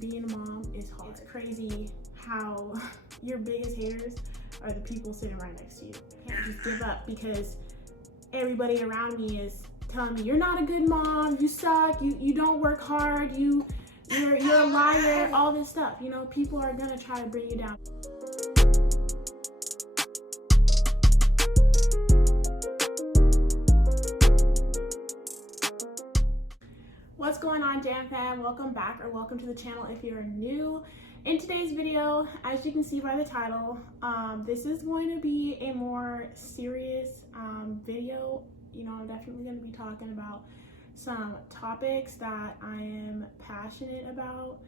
being a mom is hard. It's crazy how your biggest haters are the people sitting right next to you. I can't just give up because everybody around me is telling me, you're not a good mom, you suck, you don't work hard, you're a liar, all this stuff. You know, people are gonna try to bring you down. What's going on, JAMFAM? Welcome back, or welcome to the channel if you're new. In today's video, as you can see by the title, this is going to be a more serious video. You know, I'm definitely going to be talking about some topics that I am passionate about.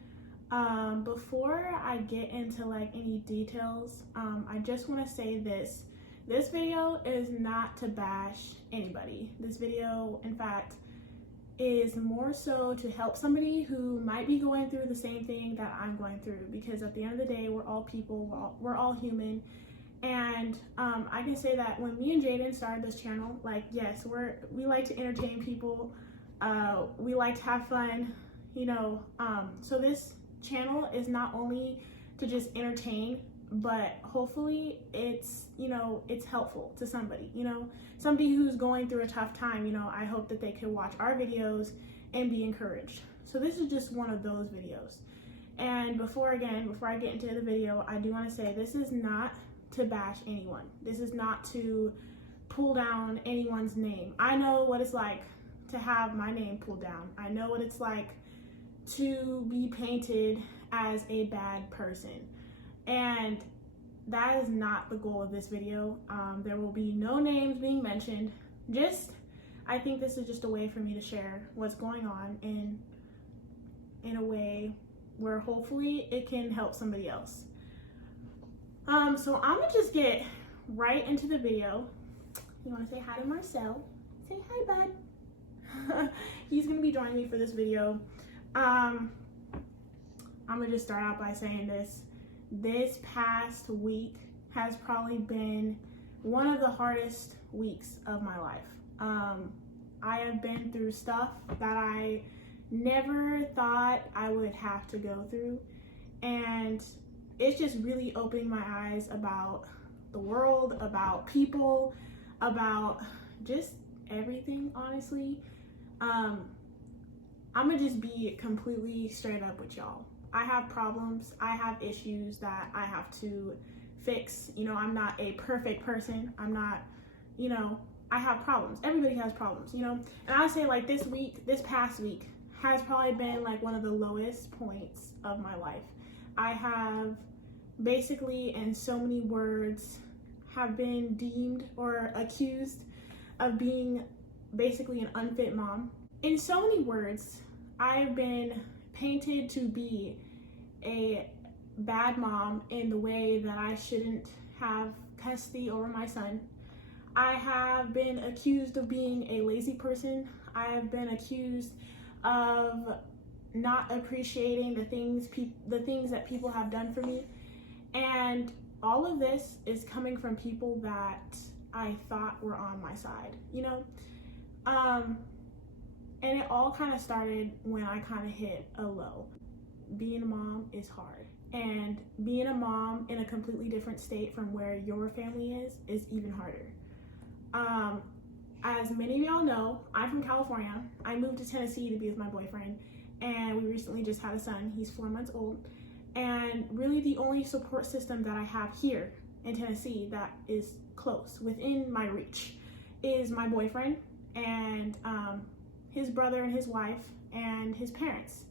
Before I get into like any details, I just want to say this video is not to bash anybody. This video, in fact, is more so to help somebody who might be going through the same thing that I'm going through, because at the end of the day, we're all people, we're all human. And I can say that when me and Jayden started this channel, like, yes, we like to entertain people, we like to have fun, you know. So this channel is not only to just entertain, but hopefully it's, you know, it's helpful to somebody, you know, somebody who's going through a tough time. You know, I hope that they can watch our videos and be encouraged. So this is just one of those videos. And before I get into the video, I do want to say this is not to bash anyone. This is not to pull down anyone's name. I know what it's like to have my name pulled down. I know what it's like to be painted as a bad person. And that is not the goal of this video. There will be no names being mentioned. I think this is just a way for me to share what's going on in a way where hopefully it can help somebody else. So I'm gonna just get right into the video. You wanna say hi to Marcel? Say hi, bud. He's gonna be joining me for this video. I'm gonna just start out by saying this past week has probably been one of the hardest weeks of my life. I have been through stuff that I never thought I would have to go through, and it's just really opening my eyes about the world, about people, about just everything, honestly. I'm gonna just be completely straight up with y'all. I have problems, I have issues that I have to fix. You know, I'm not a perfect person. I'm not, you know, I have problems. Everybody has problems, you know. And I would say like this past week has probably been like one of the lowest points of my life. I have basically, in so many words, have been deemed or accused of being basically an unfit mom. In so many words, I've been painted to be a bad mom in the way that I shouldn't have custody over my son. I have been accused of being a lazy person. I have been accused of not appreciating the things that people have done for me. And all of this is coming from people that I thought were on my side, you know? And it all kind of started when I kind of hit a low. Being a mom is hard. And being a mom in a completely different state from where your family is even harder. As many of y'all know, I'm from California. I moved to Tennessee to be with my boyfriend, and we recently just had a son. He's 4 months old. And really the only support system that I have here in Tennessee that is close, within my reach, is my boyfriend and his brother and his wife and his parents.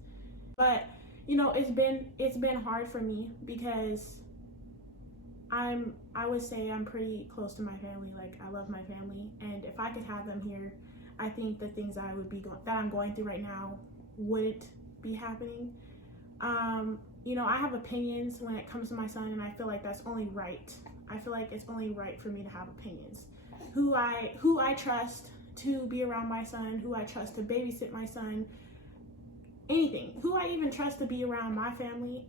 But you know, it's been hard for me because I would say I'm pretty close to my family. Like, I love my family, and if I could have them here, I think the things that I'm going through right now wouldn't be happening. You know, I have opinions when it comes to my son, and I feel like that's only right. I feel like it's only right for me to have opinions. Who I trust to be around my son, who I trust to babysit my son, anything. Who I even trust to be around my family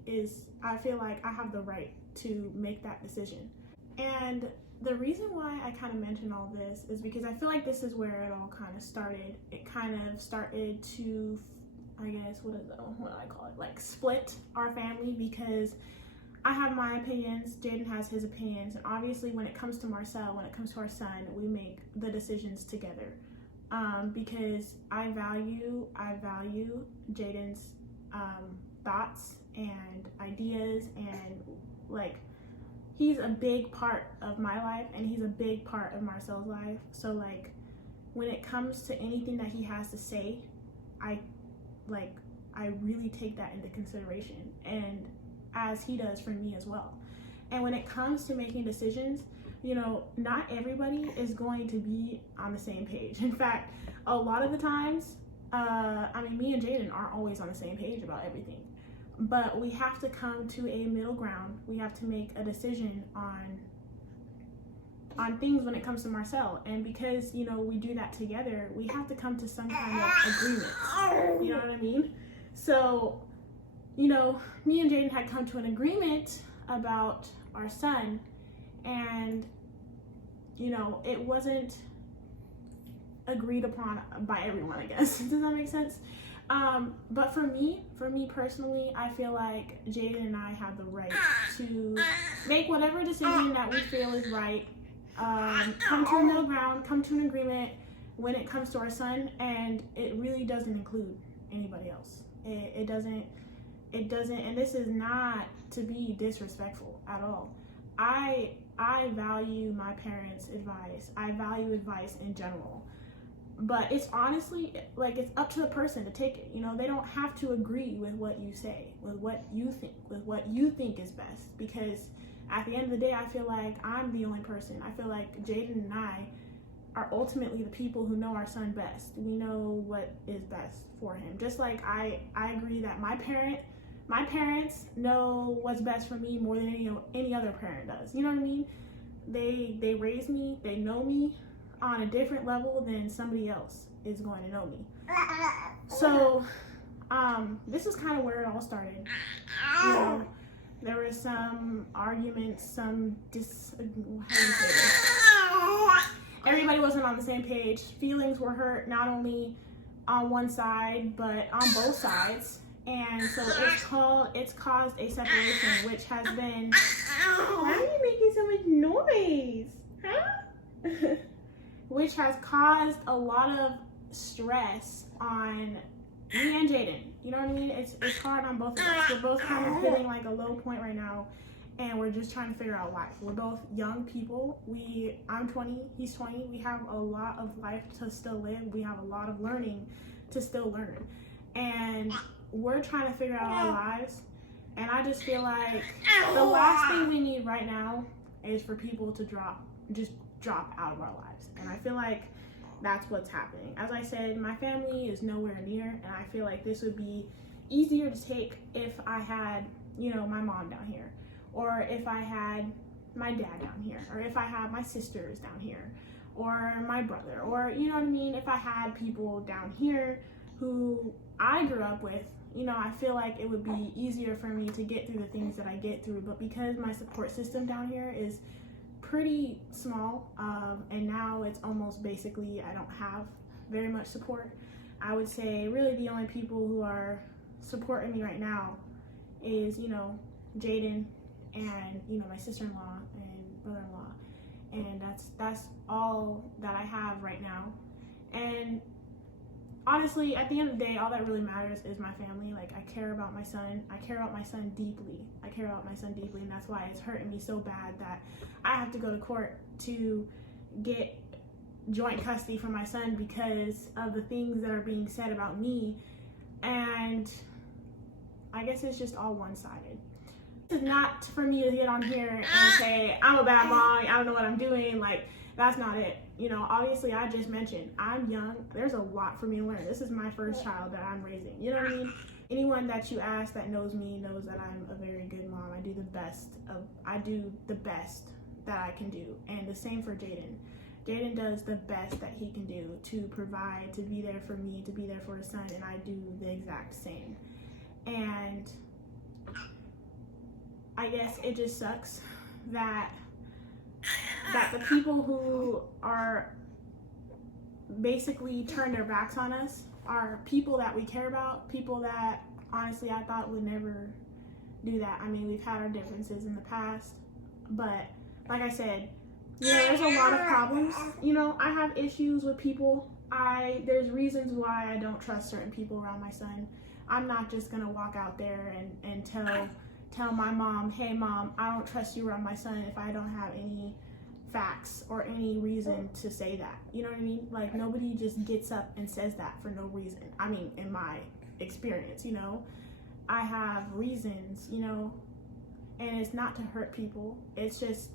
I feel like I have the right to make that decision. And the reason why I kind of mention all this is because I feel like this is where it all kind of started. It kind of started to I guess, what do I call it? Like split our family, because I have my opinions, Jayden has his opinions, and obviously when it comes to Marcel, when it comes to our son, we make the decisions together. Because I value Jayden's thoughts and ideas, and like, he's a big part of my life and he's a big part of Marcel's life. So like, when it comes to anything that he has to say, I really take that into consideration, and as he does for me as well. And when it comes to making decisions, you know, not everybody is going to be on the same page. In fact, a lot of the times, I mean, me and Jayden aren't always on the same page about everything, but we have to come to a middle ground. We have to make a decision on things when it comes to Marcel. And because, you know, we do that together, we have to come to some kind of agreement. You know what I mean? So, you know, me and Jayden had come to an agreement about our son, and, you know, it wasn't agreed upon by everyone, I guess. Does that make sense? But for me personally, I feel like Jayden and I have the right to make whatever decision that we feel is right, come to a middle ground, come to an agreement when it comes to our son, and it really doesn't include anybody else. It doesn't, and this is not to be disrespectful at all. I value my parents' advice. I value advice in general. But it's honestly, like, it's up to the person to take it. You know, they don't have to agree with what you say, with what you think is best. Because at the end of the day, I feel like I'm the only person. I feel like Jayden and I are ultimately the people who know our son best. We know what is best for him. Just like I agree that my parents know what's best for me more than any other parent does. You know what I mean? They raised me, they know me on a different level than somebody else is going to know me. So this is kind of where it all started. You know, there were some arguments, everybody wasn't on the same page. Feelings were hurt, not only on one side but on both sides, and so it's caused a separation, which has been, why are you making so much noise, huh? Which has caused a lot of stress on me and Jayden. You know what I mean? It's hard on both of us. We're both kind of feeling like a low point right now, and we're just trying to figure out life. We're both young people. I'm 20, he's 20. We have a lot of life to still live. We have a lot of learning to still learn. And we're trying to figure out our lives. And I just feel like the last thing we need right now is for people to drop out of our lives. And I feel like that's what's happening. As I said, my family is nowhere near, and I feel like this would be easier to take if I had, you know, my mom down here, or if I had my dad down here, or if I had my sisters down here, or my brother, or, you know what I mean, if I had people down here who I grew up with. You know, I feel like it would be easier for me to get through the things that I get through. But because my support system down here is pretty small, and now it's almost basically I don't have very much support, I would say really the only people who are supporting me right now is, you know, Jayden and, you know, my sister-in-law and brother-in-law, and that's all that I have right now. And honestly, at the end of the day, all that really matters is my family. Like, I care about my son. I care about my son deeply. And that's why it's hurting me so bad that I have to go to court to get joint custody for my son because of the things that are being said about me. And I guess it's just all one-sided. It's not for me to get on here and say, I'm a bad mom, I don't know what I'm doing. Like, that's not it. You know, obviously I just mentioned, I'm young. There's a lot for me to learn. This is my first child that I'm raising. You know what I mean? Anyone that you ask that knows me knows that I'm a very good mom. I do the best that I can do. And the same for Jayden. Jayden does the best that he can do to provide, to be there for me, to be there for his son, and I do the exact same. And I guess it just sucks that the people who are basically turn their backs on us are people that we care about, people that honestly I thought would never do that. I mean, we've had our differences in the past, but like I said, you know, there's a lot of problems. You know, I have issues with people. There's reasons why I don't trust certain people around my son. I'm not just gonna walk out there and tell my mom, hey mom, I don't trust you around my son if I don't have any facts or any reason to say that. You know what I mean? Like, nobody just gets up and says that for no reason. I mean, in my experience, you know, I have reasons, you know, and it's not to hurt people. It's just,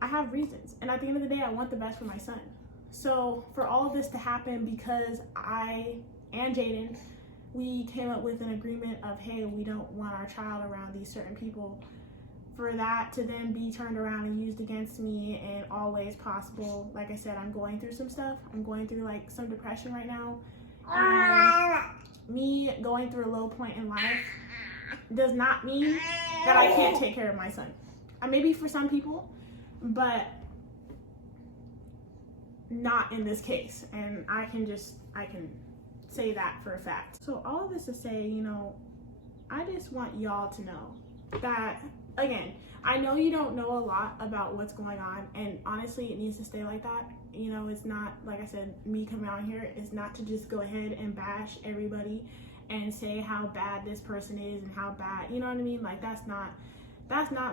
I have reasons. And at the end of the day, I want the best for my son. So for all of this to happen because I and Jayden, we came up with an agreement of, hey, we don't want our child around these certain people, for that to then be turned around and used against me in all ways possible. Like I said, I'm going through some stuff. I'm going through like some depression right now. And me going through a low point in life does not mean that I can't take care of my son. Maybe for some people, but not in this case. And I can say that for a fact. So all of this to say, you know, I just want y'all to know that, again, I know you don't know a lot about what's going on, and honestly, it needs to stay like that. You know, it's not, like I said, me coming out here is not to just go ahead and bash everybody and say how bad this person is and how bad, you know what I mean? Like, that's not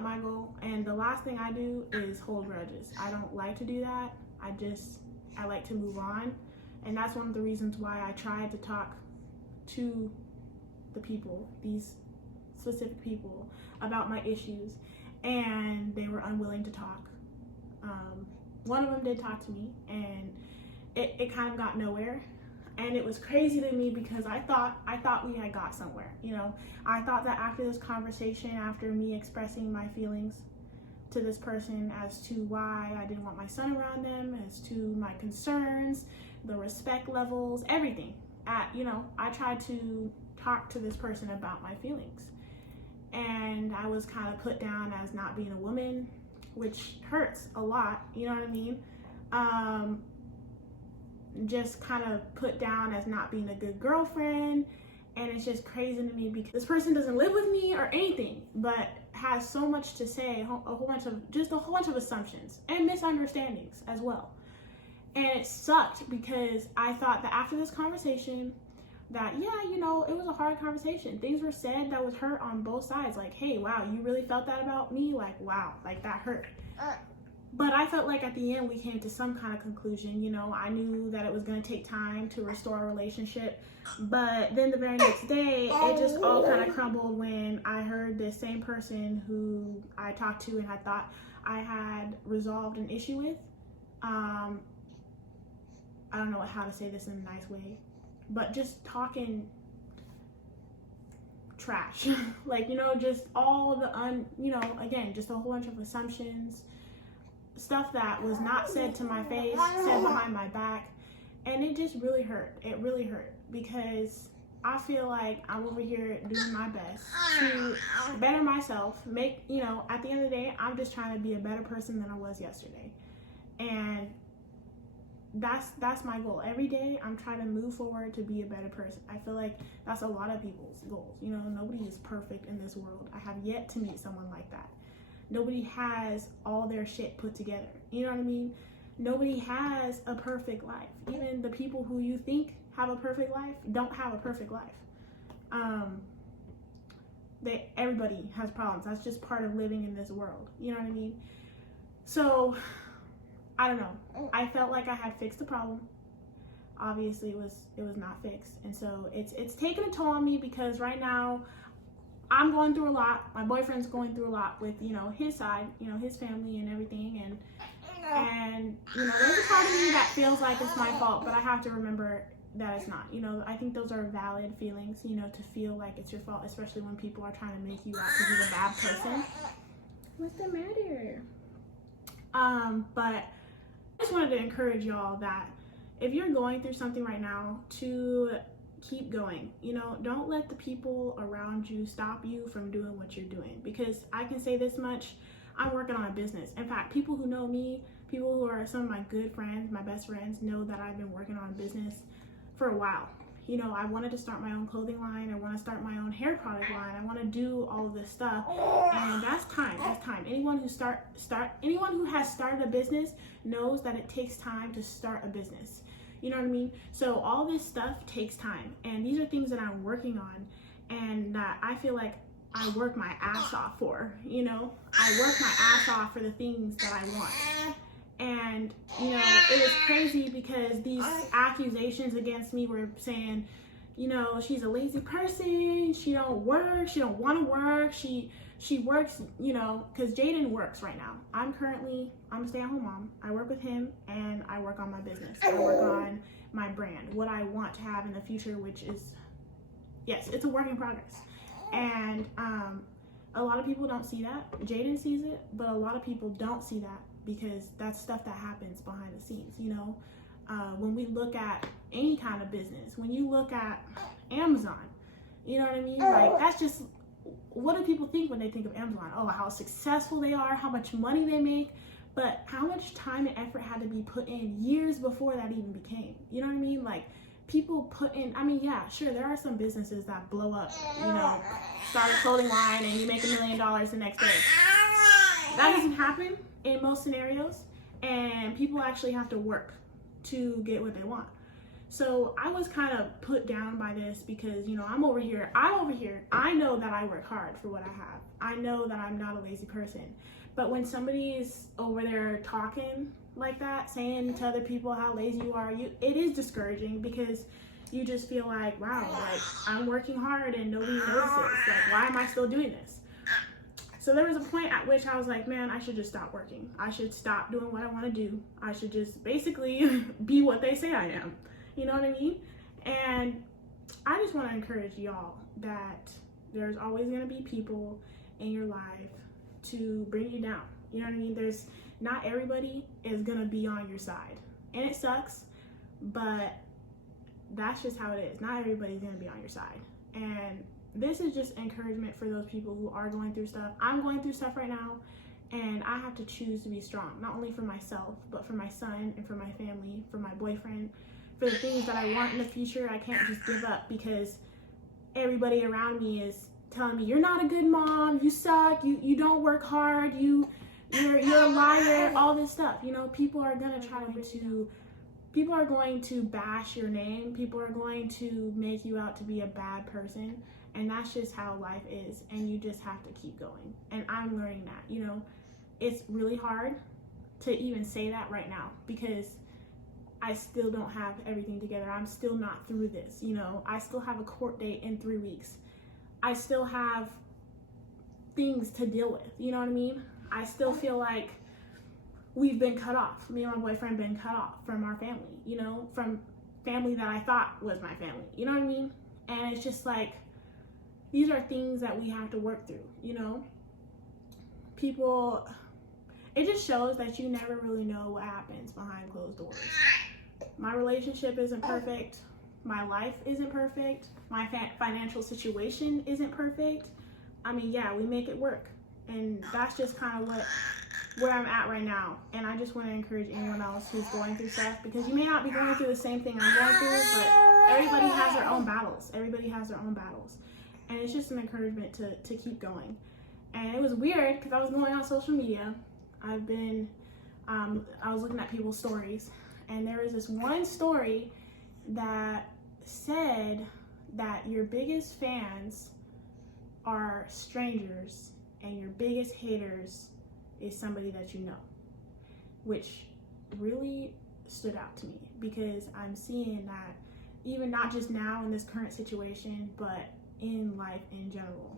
my goal. And the last thing I do is hold grudges. I don't like to do that. I like to move on. And that's one of the reasons why I tried to talk to the people, these specific people, about my issues, and they were unwilling to talk. One of them did talk to me, and it kind of got nowhere. And it was crazy to me because I thought we had got somewhere, you know. I thought that after this conversation, after me expressing my feelings to this person as to why I didn't want my son around them, as to my concerns, the respect levels, everything. You know, I tried to talk to this person about my feelings. And I was kind of put down as not being a woman, which hurts a lot, you know what I mean? Just kind of put down as not being a good girlfriend. And it's just crazy to me because this person doesn't live with me or anything, but has so much to say, a whole bunch of assumptions and misunderstandings as well. And it sucked because I thought that after this conversation, that, yeah, you know, it was a hard conversation. Things were said that was hurt on both sides. Like, hey, wow, you really felt that about me? Like, wow, like that hurt. But I felt like at the end we came to some kind of conclusion. You know, I knew that it was going to take time to restore a relationship. But then the very next day, it just all kind of crumbled when I heard this same person who I talked to and I thought I had resolved an issue with. I don't know how to say this in a nice way, but just talking trash. Like, you know, just all the you know, again, just a whole bunch of assumptions, stuff that was not said to my face, said behind my back, and it just really hurt. It really hurt because I feel like I'm over here doing my best to better myself, you know, at the end of the day, I'm just trying to be a better person than I was yesterday. And that's my goal. Every day I'm trying to move forward to be a better person. I feel like that's a lot of people's goals. You know, nobody is perfect in this world. I have yet to meet someone like that. Nobody has all their shit put together. You know what I mean? Nobody has a perfect life. Even the people who you think have a perfect life don't have a perfect life. Everybody has problems. That's just part of living in this world. You know what I mean? So I don't know. I felt like I had fixed the problem. Obviously, it was not fixed, and so it's taken a toll on me because right now I'm going through a lot. My boyfriend's going through a lot with, you know, his side, you know, his family and everything, and you know, there's a part of me that feels like it's my fault, but I have to remember that it's not. You know, I think those are valid feelings, you know, to feel like it's your fault, especially when people are trying to make you out to be the bad person. What's the matter? But I just wanted to encourage y'all that if you're going through something right now, to keep going. You know, don't let the people around you stop you from doing what you're doing, because I can say this much, I'm working on a business. In fact, people who know me, people who are some of my good friends, my best friends, know that I've been working on a business for a while. You know, I wanted to start my own clothing line. I want to start my own hair product line. I want to do all of this stuff, and that's time. That's time. Anyone who has started a business knows that it takes time to start a business. You know what I mean? So all this stuff takes time, and these are things that I'm working on, and that I feel like I work my ass off for. You know, I work my ass off for the things that I want. And, you know, it was crazy because these accusations against me were saying, you know, she's a lazy person, she don't work, she don't want to work, she works, you know, because Jayden works right now. I'm a stay-at-home mom. I work with him, and I work on my business. I work on my brand, what I want to have in the future, which is, yes, it's a work in progress. And a lot of people don't see that. Jayden sees it, but a lot of people don't see that, because that's stuff that happens behind the scenes, you know. When we look at any kind of business, when you look at Amazon, you know what I mean? Like, that's just, what do people think when they think of Amazon? Oh, how successful they are, how much money they make, but how much time and effort had to be put in years before that even became, you know what I mean? Like, people put in, I mean, yeah, sure, there are some businesses that blow up, you know, start a clothing line and you make $1 million the next day. That doesn't happen in most scenarios, and people actually have to work to get what they want. So I was kind of put down by this because, you know, I'm over here, I know that I work hard for what I have. I know that I'm not a lazy person. But when somebody's over there talking like that, saying to other people how lazy you are, it is discouraging, because you just feel like, wow, like, I'm working hard and nobody notices. Like, why am I still doing this? So there was a point at which I was like, man, I should just stop working. I should stop doing what I want to do. I should just basically be what they say I am. You know what I mean? And I just want to encourage y'all that there's always going to be people in your life to bring you down. You know what I mean? Not everybody is going to be on your side. And it sucks, but that's just how it is. Not everybody's going to be on your side. And this is just encouragement for those people who are going through stuff. I'm going through stuff right now, and I have to choose to be strong, not only for myself, but for my son and for my family, for my boyfriend, for the things that I want in the future. I can't just give up because everybody around me is telling me, you're not a good mom, you suck, you don't work hard, you're a liar, all this stuff. You know, people are going to bash your name. People are going to make you out to be a bad person. And that's just how life is, and you just have to keep going. And I'm learning that, you know. It's really hard to even say that right now, because I still don't have everything together. I'm still not through this, you know. I still have a court date in 3 weeks. I still have things to deal with, you know what I mean? I still feel like we've been cut off. Me and my boyfriend been cut off from our family, you know, from family that I thought was my family, you know what I mean? And it's just like, these are things that we have to work through, you know? People, it just shows that you never really know what happens behind closed doors. My relationship isn't perfect. My life isn't perfect. My financial situation isn't perfect. I mean, yeah, we make it work. And that's just kind of where I'm at right now. And I just want to encourage anyone else who's going through stuff, because you may not be going through the same thing I'm going through, but everybody has their own battles. Everybody has their own battles. And it's just an encouragement to keep going. And it was weird because I was going on social media. I was looking at people's stories, and there was this one story that said that your biggest fans are strangers and your biggest haters is somebody that you know, which really stood out to me, because I'm seeing that even not just now in this current situation, but in life in general.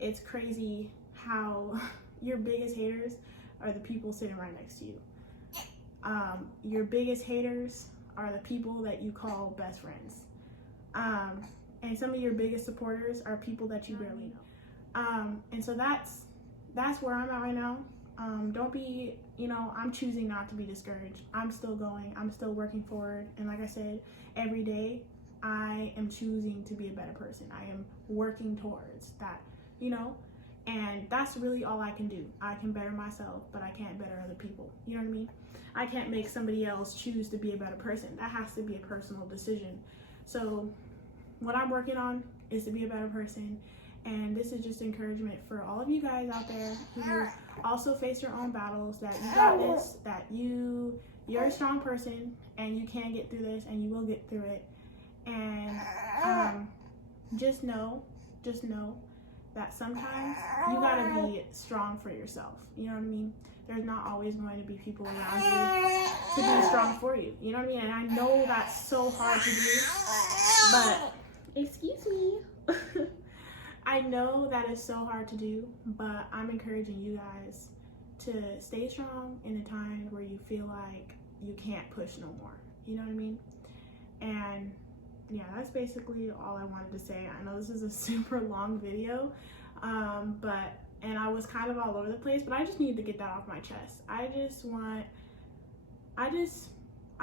It's crazy how your biggest haters are the people sitting right next to you. Your biggest haters are the people that you call best friends. And some of your biggest supporters are people that you barely know. And so that's where I'm at right now. Don't be, you know, I'm choosing not to be discouraged. I'm still going, I'm still working forward. And like I said, every day I am choosing to be a better person. I am working towards that, you know, and that's really all I can do. I can better myself, but I can't better other people. You know what I mean? I can't make somebody else choose to be a better person. That has to be a personal decision. So what I'm working on is to be a better person. And this is just encouragement for all of you guys out there who also face your own battles, that you got this, that you're a strong person and you can get through this and you will get through it. And just know that sometimes you gotta be strong for yourself. You know what I mean? There's not always going to be people around you to be strong for you. You know what I mean? And I know that's so hard to do, but excuse me. I know that is so hard to do, but I'm encouraging you guys to stay strong in the times where you feel like you can't push no more. You know what I mean? And yeah, that's basically all I wanted to say. I know this is a super long video, and I was kind of all over the place, but I just needed to get that off my chest. I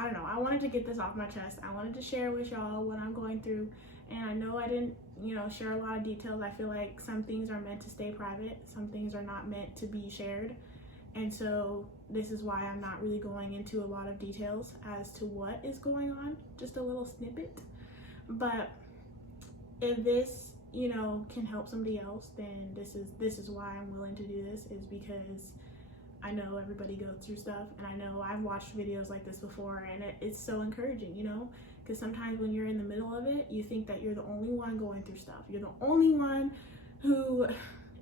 don't know, I wanted to get this off my chest. I wanted to share with y'all what I'm going through, and I know I didn't, share a lot of details. I feel like some things are meant to stay private, some things are not meant to be shared, and so this is why I'm not really going into a lot of details as to what is going on, just a little snippet. But if this, can help somebody else, then this is why I'm willing to do this, is because I know everybody goes through stuff, and I know I've watched videos like this before, and it's so encouraging, because sometimes when you're in the middle of it, you think that you're the only one going through stuff. You're the only one who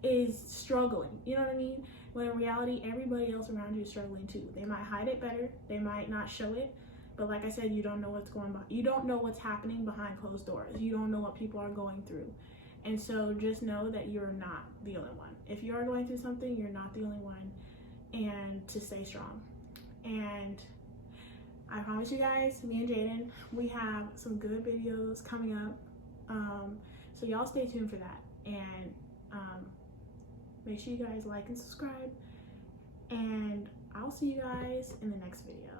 is struggling, you know what I mean? When in reality, everybody else around you is struggling too. They might hide it better, they might not show it, but like I said, you don't know what's going on. You don't know what's happening behind closed doors. You don't know what people are going through. And so just know that you're not the only one. If you are going through something, you're not the only one, and to stay strong. And I promise you guys, me and Jayden, we have some good videos coming up. So y'all stay tuned for that. And make sure you guys like and subscribe. And I'll see you guys in the next video.